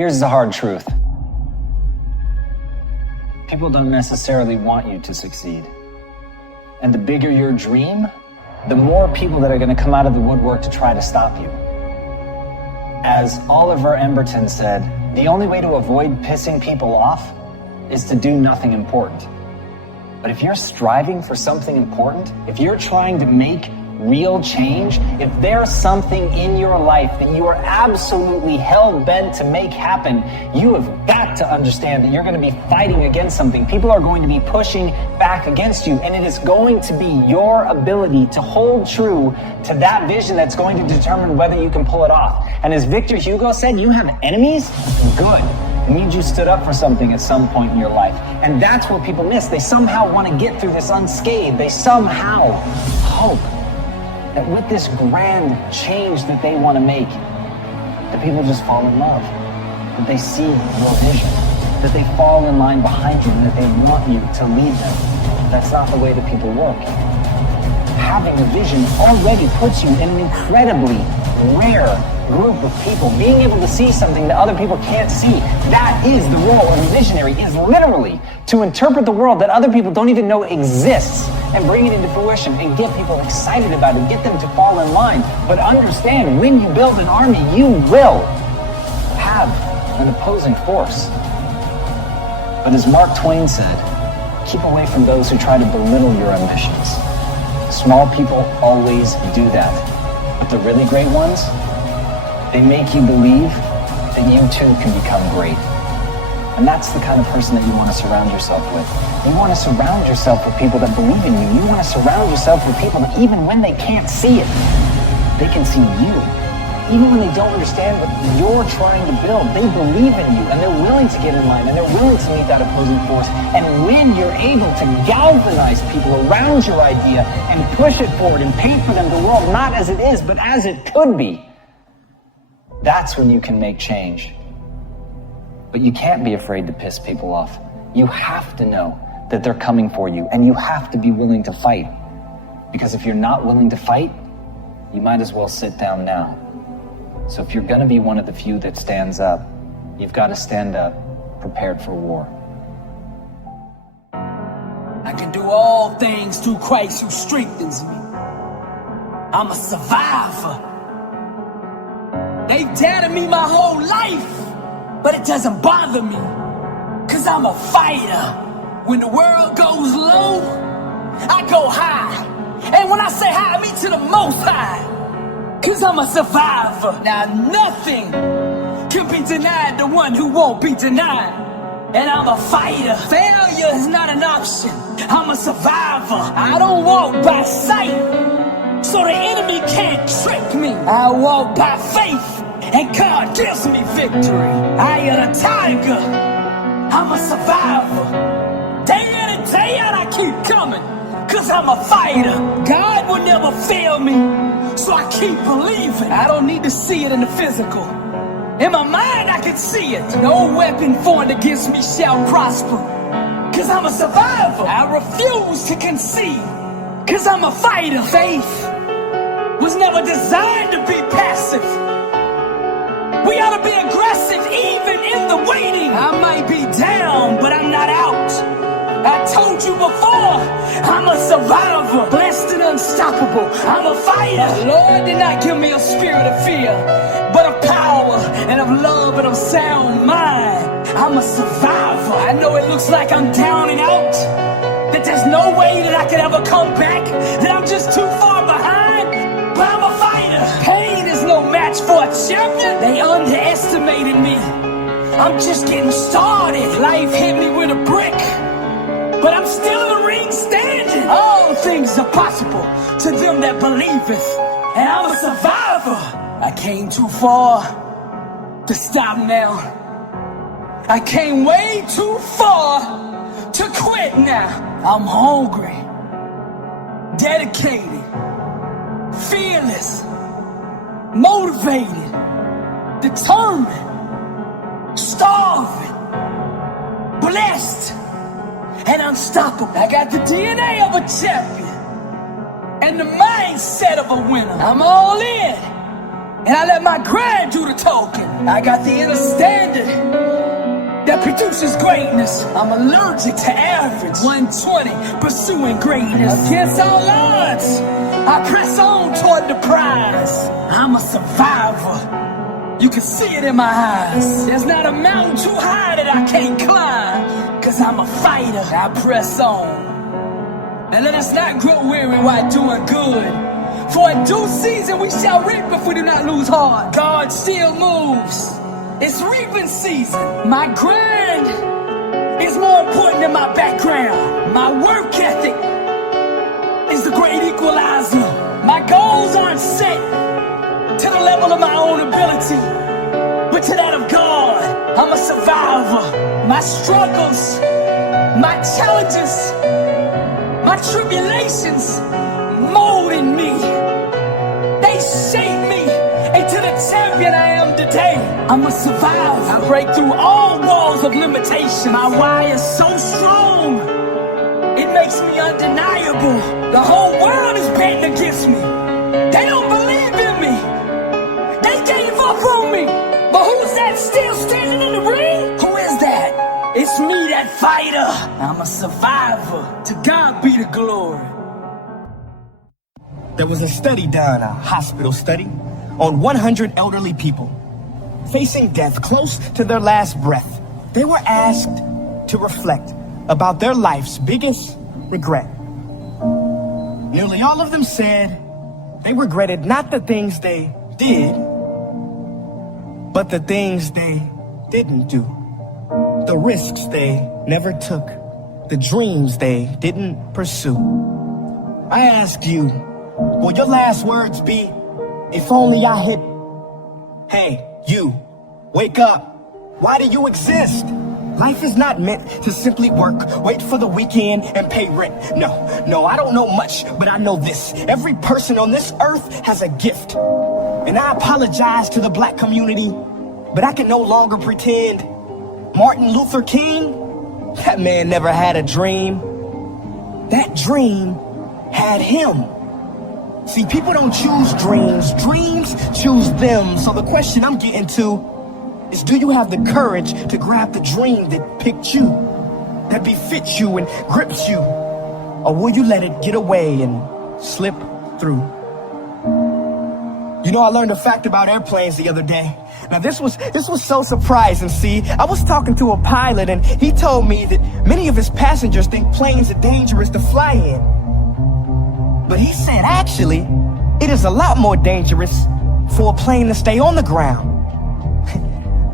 Here's the hard truth. People don't necessarily want you to succeed. And the bigger your dream, the more people that are going to come out of the woodwork to try to stop you. As Oliver Emberton said, the only way to avoid pissing people off is to do nothing important. But if you're striving for something important, if you're trying to make real change, if there's something in your life that you are absolutely hell-bent to make happen, you have got to understand that you're going to be fighting against something. People are going to be pushing back against you, and it is going to be your ability to hold true to that vision that's going to determine whether you can pull it off. And as Victor Hugo said, you have enemies? Good. It means you stood up for something at some point in your life. And that's what people miss. They somehow want to get through this unscathed. They somehow hope that with this grand change that they want to make, that people just fall in love, that they see your vision, that they fall in line behind you, and that they want you to lead them. That's not the way that people work. Having a vision already puts you in an incredibly rare group of people. Being able to see something that other people can't see, that is the role of a visionary, is literally to interpret the world that other people don't even know exists and bring it into fruition and get people excited about it, get them to fall in line. But understand, when you build an army, you will have an opposing force. But as Mark Twain said, keep away from those who try to belittle your ambitions. Small people always do that. But the really great ones, they make you believe that you too can become great. And that's the kind of person that you want to surround yourself with. You want to surround yourself with people that believe in you. You want to surround yourself with people that even when they can't see it, they can see you. Even when they don't understand what you're trying to build, they believe in you and they're willing to get in line and they're willing to meet that opposing force. And when you're able to galvanize people around your idea and push it forward and paint for them the world not as it is, but as it could be, that's when you can make change. But you can't be afraid to piss people off. You have to know that they're coming for you, and you have to be willing to fight. Because if you're not willing to fight, you might as well sit down now. So if you're gonna be one of the few that stands up, you've got to stand up, prepared for war. I can do all things through Christ who strengthens me. I'm a survivor. They've doubted me my whole life, but it doesn't bother me, 'cause I'm a fighter. When the world goes low, I go high. And when I say high, I mean to the most high, 'cause I'm a survivor. Now nothing can be denied the one who won't be denied. And I'm a fighter. Failure is not an option. I'm a survivor. I don't walk by sight, so the enemy can't trick me. I walk by faith, and God gives me victory. I am a tiger. I'm a survivor. Day in and day out I keep coming, 'cause I'm a fighter. God will never fail me, so I keep believing. I don't need to see it in the physical. In my mind I can see it. No weapon formed against me shall prosper, 'cause I'm a survivor. I refuse to concede, 'cause I'm a fighter. Faith was never designed to be passive. We ought to be aggressive even in the waiting. I might be down, but I'm not out. I told you before, I'm a survivor, blessed and unstoppable. I'm a fighter. The Lord did not give me a spirit of fear, but of power and of love and of sound mind. I'm a survivor. I know it looks like I'm down and out, that there's no way that I could ever come back, that I'm just too far behind, but I'm a fighter. Pain is no match for a champion. They underestimated me. I'm just getting started. Life hit me with a brick, but I'm still in the ring standing. All things are possible to them that believeth, and I'm a survivor. I came too far to stop now. I came way too far to quit now. I'm hungry, dedicated, fearless, motivated, determined, starving, blessed, and unstoppable. I got the DNA of a champion and the mindset of a winner. I'm all in, and I let my grind do the talking. I got the inner standard produces greatness. I'm allergic to average. 120, pursuing greatness. Against all odds, I press on toward the prize. I'm a survivor. You can see it in my eyes. There's not a mountain too high that I can't climb. Cause I'm a fighter, I press on. Now let us not grow weary while doing good. For in due season we shall reap if we do not lose heart. God still moves. It's reaping season. My grind is more important than my background. My work ethic is the great equalizer. My goals aren't set to the level of my own ability, but to that of God. I'm a survivor. My struggles, my challenges, my tribulations molded me. They shaped me into the champion I am today. I'm a survivor. I break through all walls of limitation. My why is so strong, it makes me undeniable. The whole world is betting against me. They don't believe in me. They gave up on me. But who's that still standing in the ring? Who is that? It's me, that fighter. I'm a survivor. To God be the glory. There was a study done, a hospital study, on 100 elderly people facing death close to their last breath. They were asked to reflect about their life's biggest regret. Nearly all of them said they regretted not the things they did, but the things they didn't do. The risks they never took, the dreams they didn't pursue. I ask you, will your last words be, if only I hit, hey, you, wake up. Why do you exist? Life is not meant to simply work, wait for the weekend, and pay rent. No, I don't know much, but I know this. Every person on this earth has a gift. And I apologize to the black community, but I can no longer pretend. Martin Luther King, that man never had a dream. That dream had him. See, people don't choose dreams. Dreams choose them. So the question I'm getting to is, do you have the courage to grab the dream that picked you, that befits you and grips you? Or will you let it get away and slip through? You know, I learned a fact about airplanes the other day. Now this was so surprising. See, I was talking to a pilot and he told me that many of his passengers think planes are dangerous to fly in. But he said, actually, it is a lot more dangerous for a plane to stay on the ground.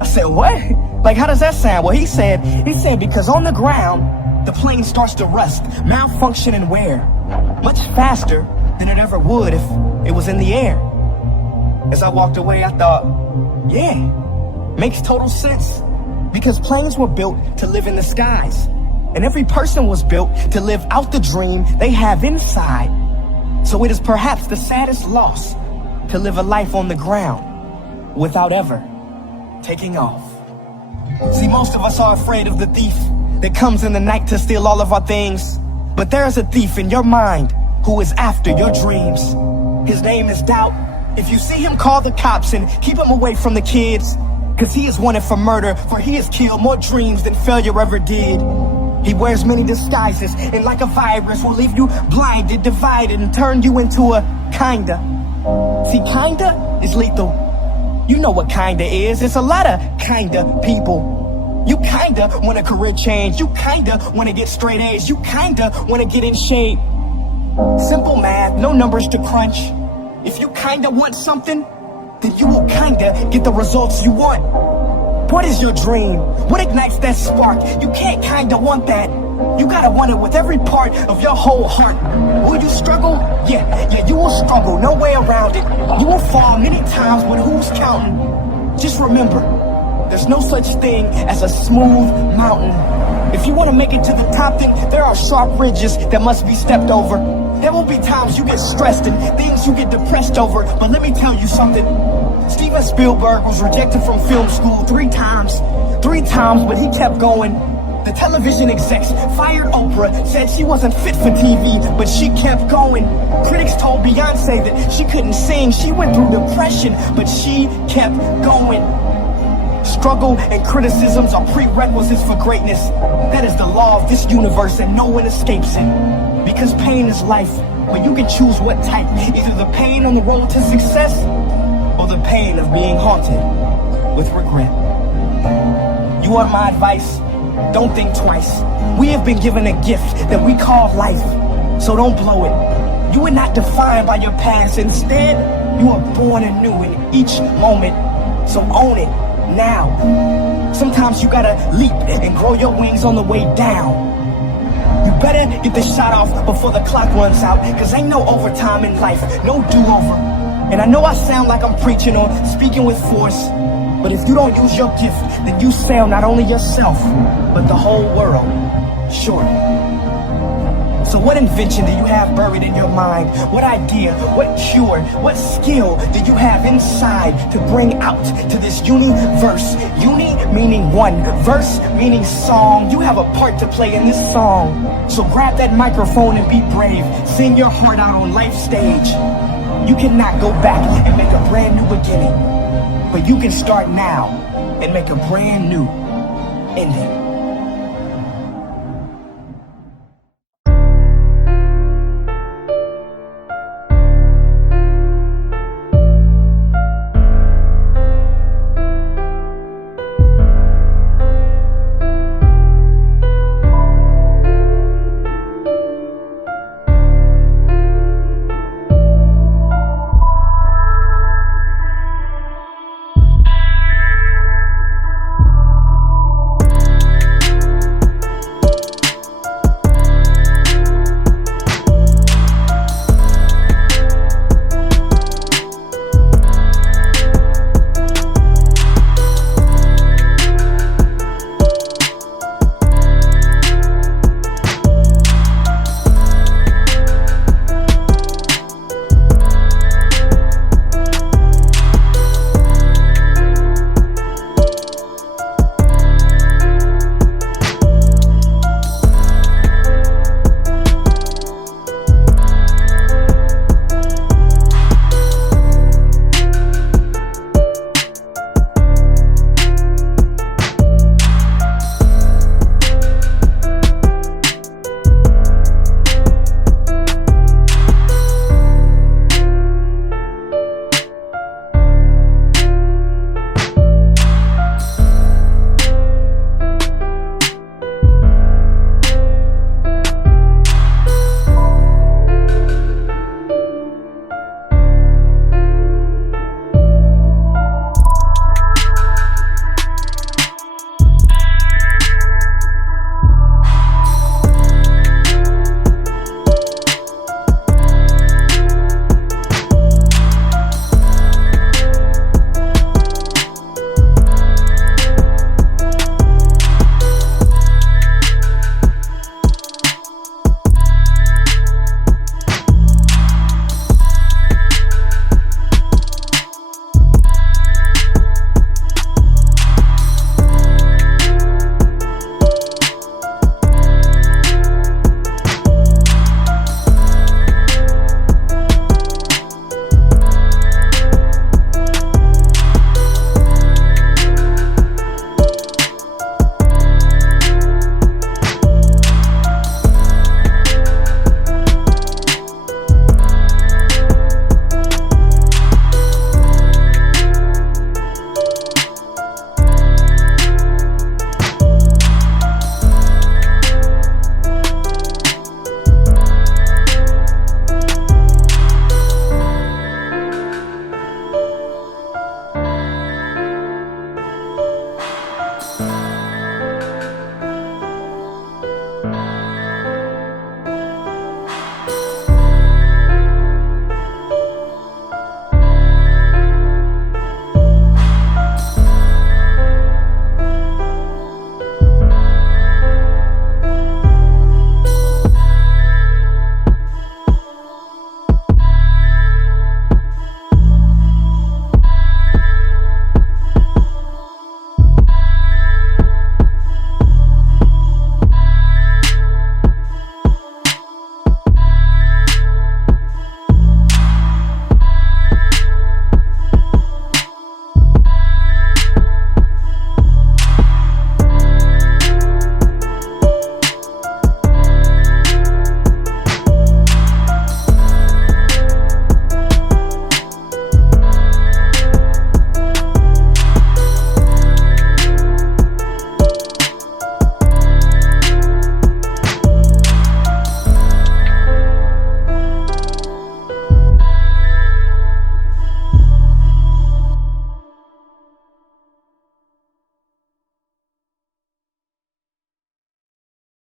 I said, what? Like, how does that sound? Well, he said because on the ground, the plane starts to rust, malfunction, and wear much faster than it ever would if it was in the air. As I walked away, I thought, yeah, makes total sense. Because planes were built to live in the skies. And every person was built to live out the dream they have inside. So it is perhaps the saddest loss to live a life on the ground without ever taking off. See, most of us are afraid of the thief that comes in the night to steal all of our things. But there is a thief in your mind who is after your dreams. His name is doubt. If you see him, call the cops and keep him away from the kids. Cause he is wanted for murder, for he has killed more dreams than failure ever did. He wears many disguises, and like a virus will leave you blinded, divided, and turn you into a kinda. See, kinda is lethal. You know what kinda is. It's a lot of kinda people. You kinda want a career change. You kinda want to get straight A's. You kinda want to get in shape. Simple math, no numbers to crunch. If you kinda want something, then you will kinda get the results you want. What is your dream? What ignites that spark? You can't kinda want that. You gotta want it with every part of your whole heart. Will you struggle? Yeah, you will struggle, no way around it. You will fall many times, but who's counting? Just remember, there's no such thing as a smooth mountain. If you wanna make it to the top, then there are sharp ridges that must be stepped over. There will be times you get stressed and things you get depressed over, but let me tell you something. Steven Spielberg was rejected from film school 3 times, but he kept going. The television execs fired Oprah, said she wasn't fit for TV, but she kept going. Critics told Beyonce that she couldn't sing, she went through depression, but she kept going. Struggle and criticisms are prerequisites for greatness. That is the law of this universe and no one escapes it. Because pain is life, but you can choose what type. Either the pain on the road to success or the pain of being haunted with regret. You want my advice? Don't think twice. We have been given a gift that we call life, so don't blow it. You are not defined by your past. Instead, you are born anew in each moment, so own it now. Sometimes you gotta leap and grow your wings on the way down. You better get the shot off before the clock runs out, cause ain't no overtime in life, no do-over. And I know I sound like I'm preaching or speaking with force, but if you don't use your gift, then you sell not only yourself, but the whole world short. So what invention do you have buried in your mind? What idea, what cure, what skill do you have inside to bring out to this universe? Uni meaning one, verse meaning song. You have a part to play in this song. So grab that microphone and be brave. Sing your heart out on life's stage. You cannot go back and make a brand new beginning, but you can start now and make a brand new ending.